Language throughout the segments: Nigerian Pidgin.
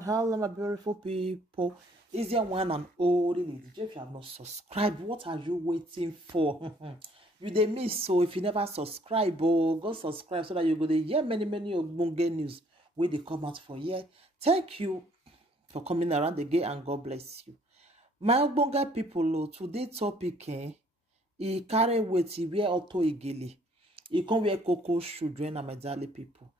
everyone. Hello, my beautiful people. Is your one and only lady. If you have not subscribed, what are you waiting for? You dey miss, so if you never subscribe, go subscribe so that you go to hear many ogbonge news where they come out for here. Thank you for coming around again and God bless you. My ogbonge people, today topic, e carry weight, e wear auto igele. E come wear cocoa children and my darling people.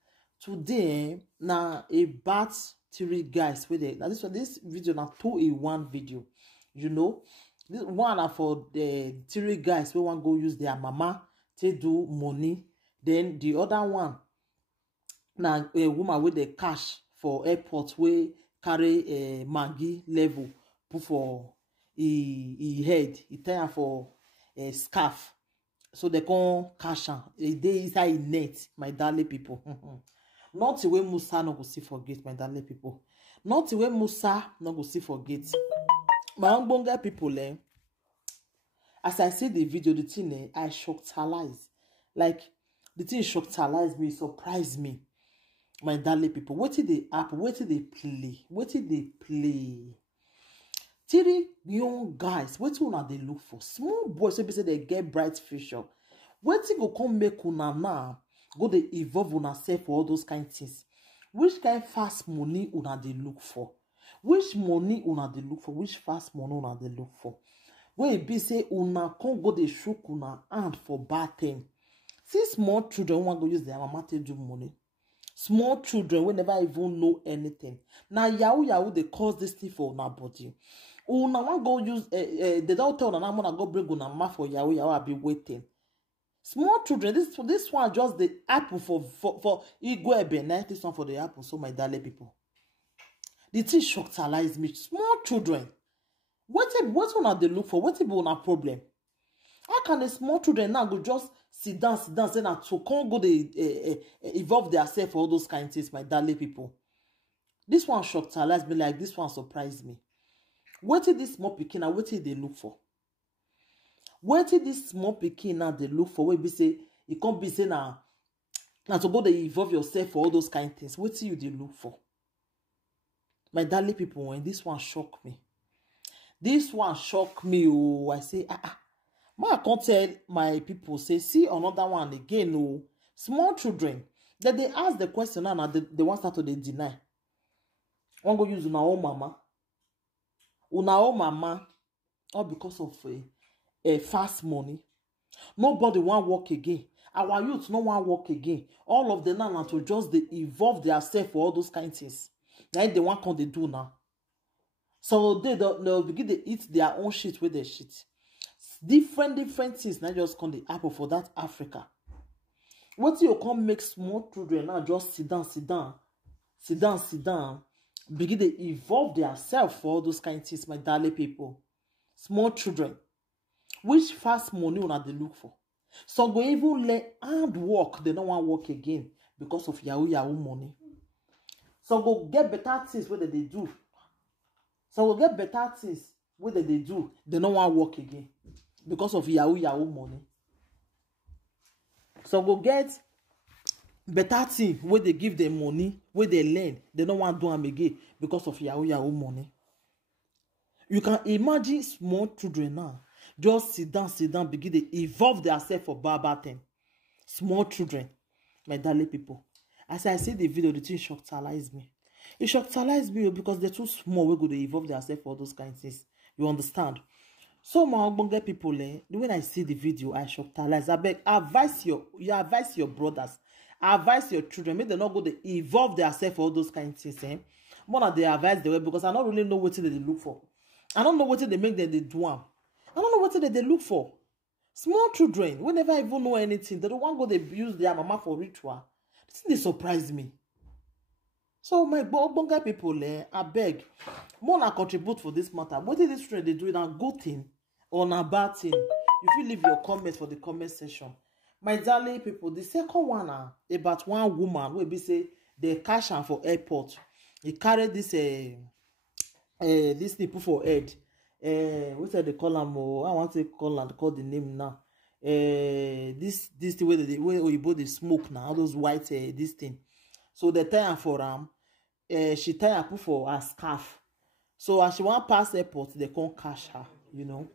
Today, now about 3 guys with it. Now this video now 2-in-1 video. You know, this one are for the 3 guys we want go use their mama to do money. Then the other one now a woman with the cash for airport we carry a Maggie level put for he head. He tie for a scarf. So they can cash am. They inside net, my darling people. Not the way Musa no go see forget, my darling people. Not the way Musa no go see forget. My ogbonge people, as I see the video, the thing, I shocked-alize. Like, the thing shocked-alize me, surprised me. My darling people, what did they app? What did they play? What did they play? 3 young guys, what una they look for? Small boys, so say they get bright future. What go come make una now? Go they evolve una self for all those kind of things. Which kind fast money una they look for? Which money una they look for? Which fast money una they look for? When it be say una can't go they shook una hand for bad thing. See small children want to use their mama to do money. Small children will never even know anything. Now yahoo they cause this thing for una body. Una want go use they don't tell una wanna go bring una mama for yahoo I be waiting. Small children, this one just the apple for Igwe this one for the apple. So my darling people, the thing shocked-alize me. Small children, what one they look for? What people na problem? How can the small children now go just sit down, say na to can't go they evolve themselves for all those kind of things, my darling people? This one shocked-alize me, like this one surprised me. What did this small pikin and what did they look for? What did this small pikin now they look for? Where be say it can't be say now to go they evolve yourself for all those kind of things. What do you they look for? My darling people, when this one shocked me. This one shocked me. Oh, I say, I can't tell my people, say, see another one again. Oh, small children. Then they ask the question now, they want start to they deny. One go use una own mama. Una own mama. All because of fast money. Nobody want work again. Our youth no want work again. All of them now to just they evolve themselves for all those kind of things. Like they want they do now. So they'll begin to eat their own shit with their shit. Different things now just come the apple for that Africa. What you come make small children now just sit down. Begin to evolve themselves for all those kind of things, my darling people. Small children. Which fast money una they look for? Some go even let hard work. They don't want work again because of yahoo money. Some go get better things where they do. Some go get better things where they do. They don't want work again because of yahoo money. Some go get better thing where they give them money, where they learn. They don't want to do them again because of yahoo money. You can imagine small children now. Just sit down, begin to evolve themselves for bad thing. Small children, my darling people. As I see the video, the thing shocked-alize me. It shocked-alize me because they're too small. We're going to evolve themselves for those kinds of things. You understand? So my ogbonge people, when I see the video, I shocked-alize. I beg, advise your brothers, advise your children. Make them not go to evolve themselves for all those kinds of things. More than they advise the way because I don't really know what they look for. I don't know what they make them they do. I don't know what they look for. Small children, we never even know anything. They don't want to go they use their mama for ritual. This thing they surprise me. So my bonga people, I beg, more na contribute for this matter. What did this children they do it a good thing or a bad thing? If you leave your comments for the comment section. My darling people, the second one about one woman will be say they cash her for airport. He carried this this people for head. What they call them? I want to call the name now. This the way Oyibo they smoke now, all those white this thing. So they tell for she tie her put for her scarf. So as she want pass airport, they can't catch her, you know.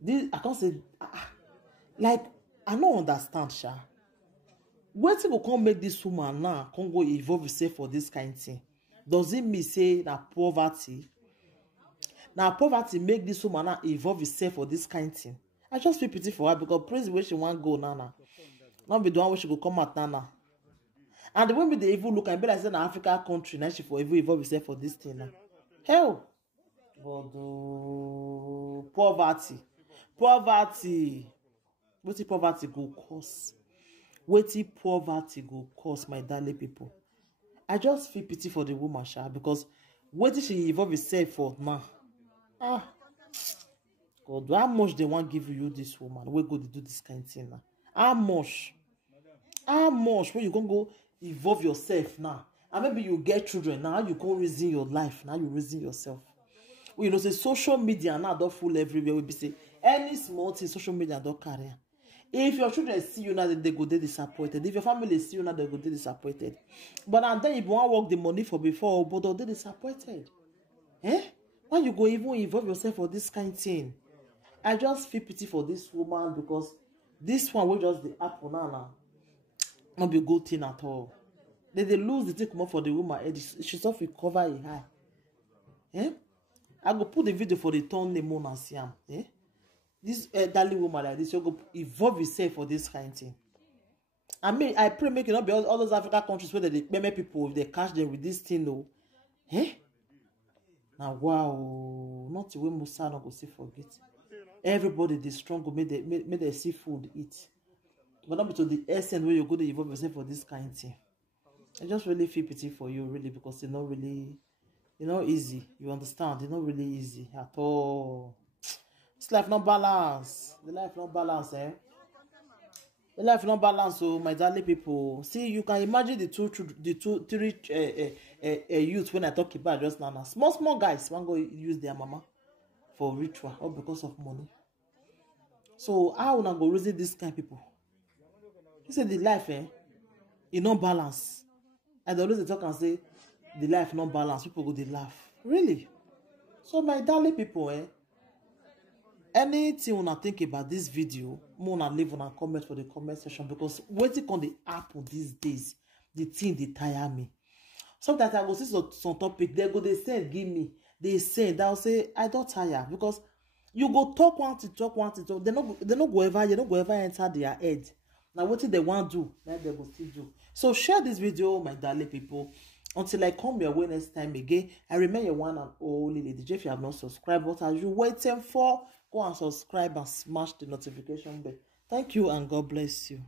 This I can't say like I don't understand, Sha. Wetin go come make this woman now come go involve herself for this kind of thing? Does it mean say na poverty? Now poverty make this woman now involve herself for this kind of thing? I just feel pity for her because praise where she want go now. Not be the one where she go come out now. And the women they even look and be like say na Africa country now she for even involve herself for this thing now. Hell, but poverty. Wetin poverty go cause? Wetin poverty go cause, my darling people? I just feel pity for the woman, Sha, because wetin she involve herself for now? God, how much they want give you this woman? We go to do this kind of thing now? How much? How much? When you gonna go involve yourself now? And maybe you get children now. You go reason your life now. You reason yourself. Well, you know, say social media now don't full everywhere. We be say any small thing social media don't carry. If your children see you now, they go they disappointed. If your family see you now, they go they disappointed. But and then if you want to work the money for before, but they disappointed. Eh? Why you go even involve yourself for this kind of thing? I just feel pity for this woman because this one will just the happen now. Not be a good thing at all. They lose the thing come up for the woman. She sort of recover a high. Eh? I go put the video for the turn name on and see him. Eh? This elderly woman like this, you go involve yourself for this kind of thing. I mean, I pray make it not be all those African countries where they pay people if they catch them with this thing though. Eh? Now wow, not the way Musa not go see forget. Everybody they strong go make they see food eat. But not be to the extent where you go to involve yourself for this kind of thing. I just really feel pity for you, really, because it's not really, easy. You understand? It's not really easy at all. This life not balance. The life not balance, eh? The life not balance. So my darling people, see, you can imagine the three youths when I talk about just now. Small guys want go use their mama for ritual or because of money. So how will I go reason this kind of people? You say the life, it not balance. And they always talk and say the life not balance. People go they laugh. Really? So my darling people, anything when I think about this video, more than leave on a comment for the comment section because waiting on the happen these days, the thing they tire me. Sometimes I go see some topic, they go they say give me, they say that I'll say I don't tire because you go talk one to talk. They not go ever enter their head. Now what they want to do, then they go still do. So share this video, my darling people. Until I come your way next time again, I remain your one and only Lady J. If you have not subscribed, what are you waiting for? Go and subscribe and smash the notification bell. Thank you and God bless you.